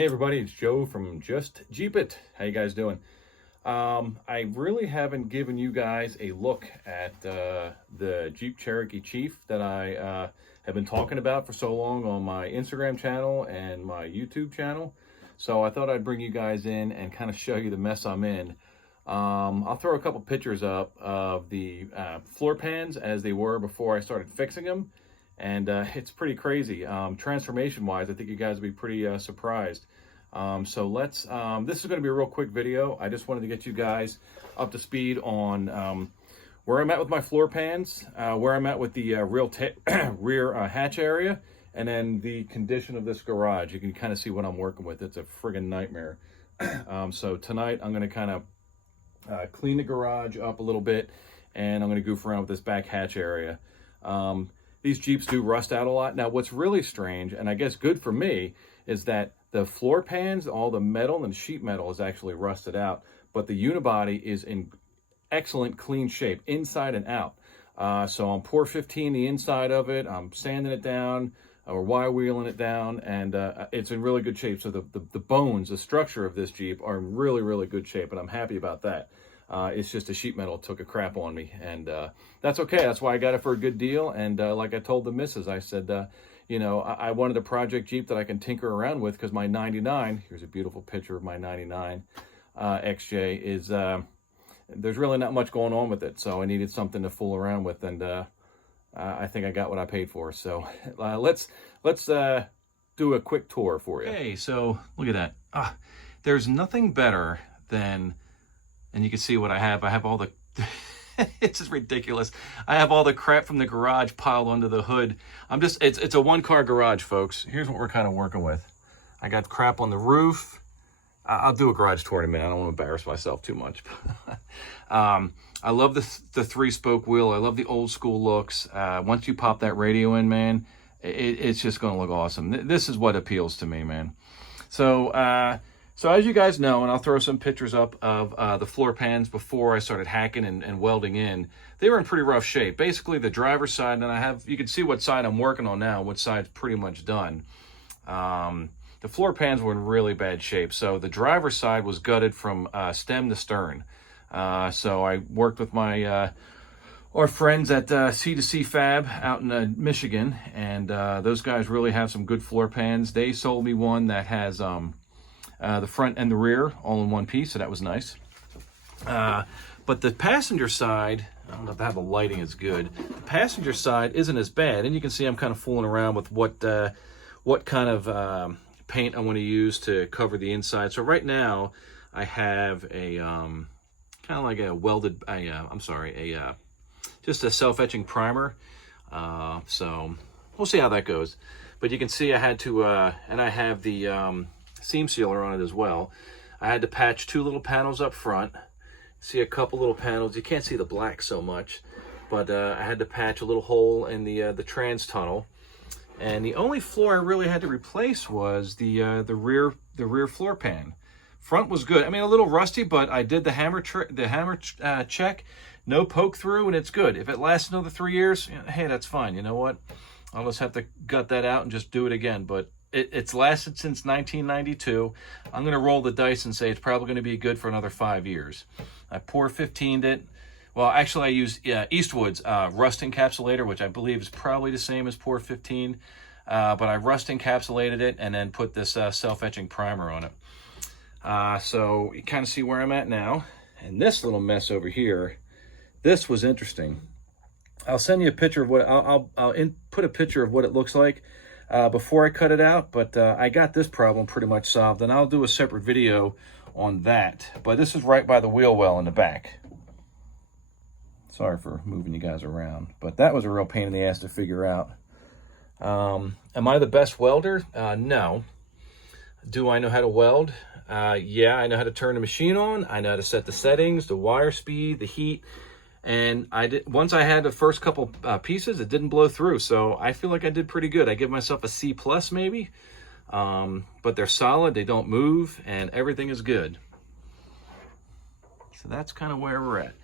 Hey everybody, it's Joe from Just Jeep It. How you guys doing? I really haven't given you guys a look at the Jeep Cherokee Chief that I have been talking about for so long on my Instagram channel and my YouTube channel. So I thought I'd bring you guys in and kind of show you the mess I'm in. I'll throw a couple pictures up of the floor pans as they were before I started fixing them. And it's pretty crazy. Transformation-wise, I think you guys will be pretty surprised. This is going to be a real quick video. I just wanted to get you guys up to speed on where I'm at with my floor pans, where I'm at with the rear hatch area, and then the condition of this garage. You can kind of see what I'm working with. It's a friggin' nightmare. So tonight I'm going to kind of clean the garage up a little bit, and I'm going to goof around with this back hatch area. These Jeeps do rust out a lot. Now, what's really strange, and I guess good for me, is that the floor pans, all the metal and sheet metal is actually rusted out, but the unibody is in excellent clean shape, inside and out. So I'm pour 15 the inside of it, I'm sanding it down, or wire wheeling it down, and it's in really good shape. So the bones, the structure of this Jeep are in really, really good shape, and I'm happy about that. It's just the sheet metal took a crap on me, and that's okay. That's why I got it for a good deal. And like I told the missus, I said, you know, I wanted a project Jeep that I can tinker around with, because my 99, here's a beautiful picture of my 99 XJ, is there's really not much going on with it. So I needed something to fool around with, and I think I got what I paid for. So let's do a quick tour for you. Okay, so look at that. There's nothing better than, and you can see what I have. I have all the, it's just ridiculous. I have all the crap from the garage piled under the hood. It's a one-car garage, folks. Here's what we're kind of working with. I got crap on the roof. I'll do a garage tour in a minute. I don't want to embarrass myself too much. I love the three-spoke wheel. I love the old school looks. Once you pop that radio in, man, it's just going to look awesome. This is what appeals to me, man. So as you guys know, and I'll throw some pictures up of the floor pans before I started hacking and welding in, they were in pretty rough shape. Basically, the driver's side, and you can see what side I'm working on now, what side's pretty much done. The floor pans were in really bad shape. So the driver's side was gutted from stem to stern. So I worked with my our friends at C2C Fab out in Michigan, and those guys really have some good floor pans. They sold me one that has the front and the rear all in one piece, so that was nice. But the passenger side, I don't know if how the lighting is good. The passenger side isn't as bad, and you can see I'm kind of fooling around with what kind of paint I want to use to cover the inside. So right now I have a kind of like a welded, just a self-etching primer. So we'll see how that goes. But you can see I had to, and I have the seam sealer on it as well. I had to patch two little panels up front. See a couple little panels. You can't see the black so much, but I had to patch a little hole in the trans tunnel. And the only floor I really had to replace was the rear floor pan. Front was good. I mean, a little rusty, but I did the hammer check. No poke through, and it's good. If it lasts another 3 years, hey, that's fine. You know what? I'll just have to gut that out and just do it again. But it's lasted since 1992. I'm going to roll the dice and say it's probably going to be good for another 5 years. I pour 15'd it. Well, actually, I used Eastwood's rust encapsulator, which I believe is probably the same as pour 15. But I rust encapsulated it and then put this self-etching primer on it. So you kind of see where I'm at now. And this little mess over here, this was interesting. I'll send you a picture of what I'll put a picture of what it looks like before I cut it out. But I got this problem pretty much solved, and I'll do a separate video on that. But this is right by the wheel well in the back. Sorry for moving you guys around, but that was a real pain in the ass to figure out. Am I the best welder? No. Do I know how to weld? Yeah, I know how to turn the machine on. I know how to set the settings, the wire speed, the heat. And once I had the first couple pieces, it didn't blow through. So I feel like I did pretty good. I give myself a C+ maybe. But they're solid, they don't move, and everything is good. So that's kind of where we're at.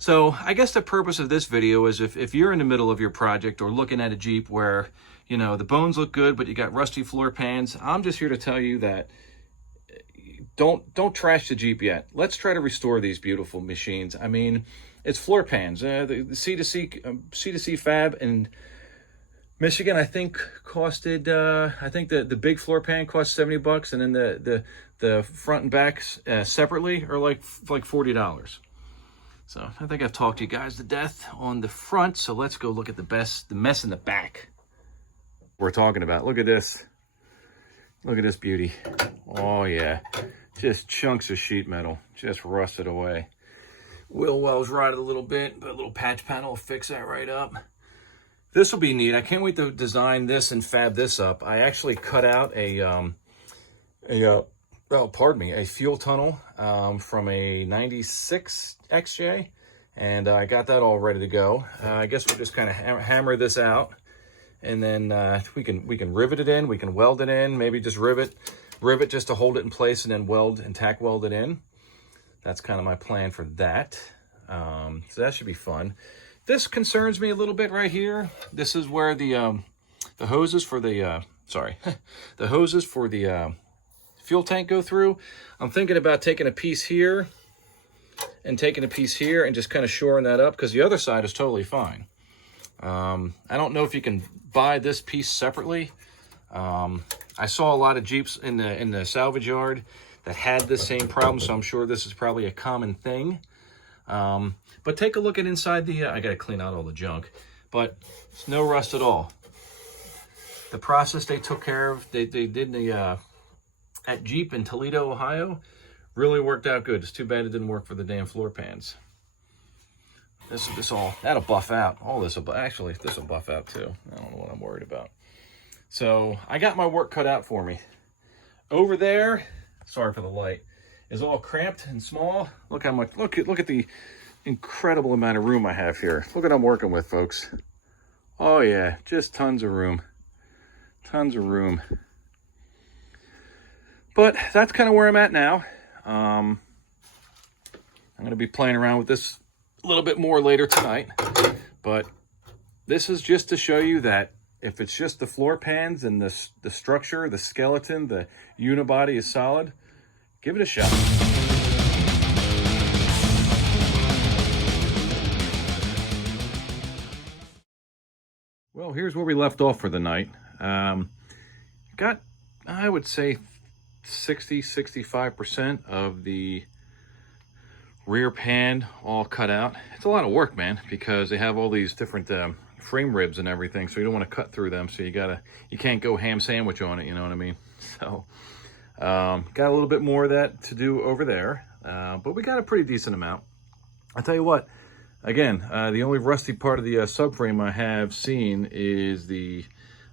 So I guess the purpose of this video is if you're in the middle of your project or looking at a Jeep where, you know, the bones look good, but you got rusty floor pans, I'm just here to tell you that don't trash the Jeep yet. Let's try to restore these beautiful machines. I mean, it's floor pans. The C2C fab in Michigan, I think costed, I think the big floor pan cost $70, and then the front and back separately are like $40. So I think I've talked you guys to death on the front. So let's go look at the mess in the back we're talking about. Look at this. Look at this beauty. Oh yeah, just chunks of sheet metal, just rusted away. Wheel wells rotted a little bit, but a little patch panel will fix that right up. This will be neat. I can't wait to design this and fab this up. I actually cut out a fuel tunnel from a 96 XJ, and I got that all ready to go. I guess we'll just kind of hammer this out, and then we can rivet it in, we can weld it in, maybe just rivet just to hold it in place, and then weld and tack weld it in. That's kind of my plan for that. So that should be fun. This concerns me a little bit right here. This is where the hoses for the the hoses for the fuel tank go through. I'm thinking about taking a piece here and taking a piece here and just kind of shoring that up, because the other side is totally fine. I don't know if you can buy this piece separately. I saw a lot of Jeeps in the salvage yard that had this same problem, so I'm sure this is probably a common thing. But take a look at inside the, I got to clean out all the junk, but it's no rust at all. The process they took care of, they did at Jeep in Toledo, Ohio, really worked out good. It's too bad it didn't work for the damn floor pans. That'll buff out. All this will buff out too. I don't know what I'm worried about. So I got my work cut out for me. Over there, sorry for the light, is all cramped and small. Look how much, look at the incredible amount of room I have here. Look what I'm working with, folks. Oh yeah, just tons of room. Tons of room. But that's kind of where I'm at now. I'm going to be playing around with this a little bit more later tonight. But this is just to show you that if it's just the floor pans and the structure, the skeleton, the unibody is solid, give it a shot. Well, here's where we left off for the night. Got, I would say, 65% of the rear pan all cut out. It's a lot of work, man, because they have all these different frame ribs and everything, so you don't want to cut through them, so you can't go ham sandwich on it, you know what I mean? So got a little bit more of that to do over there, but we got a pretty decent amount. I'll tell you what, again, the only rusty part of the subframe I have seen is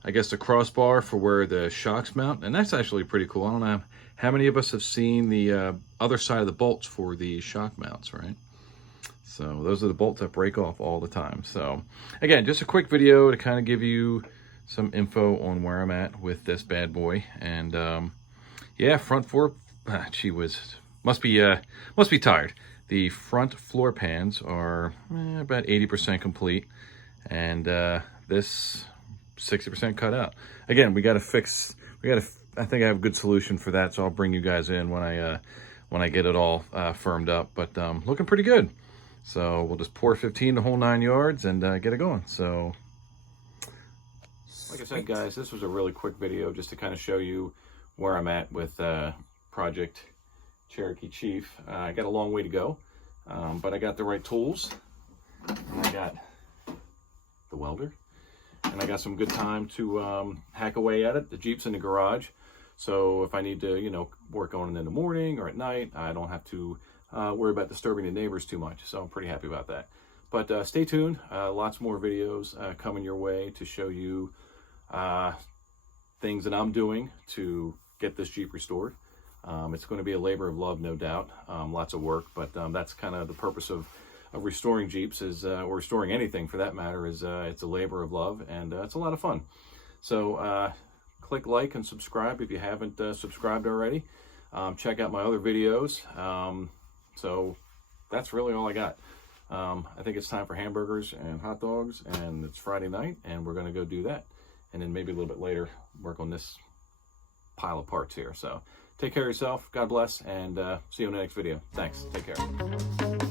I guess the crossbar for where the shocks mount, and that's actually pretty cool. I don't know how many of us have seen the other side of the bolts for the shock mounts, right? So those are the bolts that break off all the time. So again, just a quick video to kind of give you some info on where I'm at with this bad boy. And yeah, front floor, gee whiz, must be tired. The front floor pans are about 80% complete, and this 60% cut out. Again, I think I have a good solution for that, so I'll bring you guys in when I get it all firmed up. But looking pretty good. So we'll just pour 15 the whole 9 yards and get it going. So like I said, guys, this was a really quick video just to kind of show you where I'm at with Project Cherokee Chief. I got a long way to go, but I got the right tools, and I got the welder, and I got some good time to hack away at it. The Jeep's in the garage, so if I need to, you know, work on it in the morning or at night, I don't have to worry about disturbing the neighbors too much. So I'm pretty happy about that. But stay tuned. Lots more videos coming your way to show you things that I'm doing to get this Jeep restored. It's going to be a labor of love, no doubt. Lots of work, but that's kind of the purpose of restoring Jeeps, or restoring anything for that matter, is it's a labor of love, and it's a lot of fun. So click like and subscribe if you haven't subscribed already. Check out my other videos. So that's really all I got. I think it's time for hamburgers and hot dogs, and it's Friday night, and we're going to go do that. And then maybe a little bit later, work on this pile of parts here. So take care of yourself. God bless, and see you in the next video. Thanks. Take care.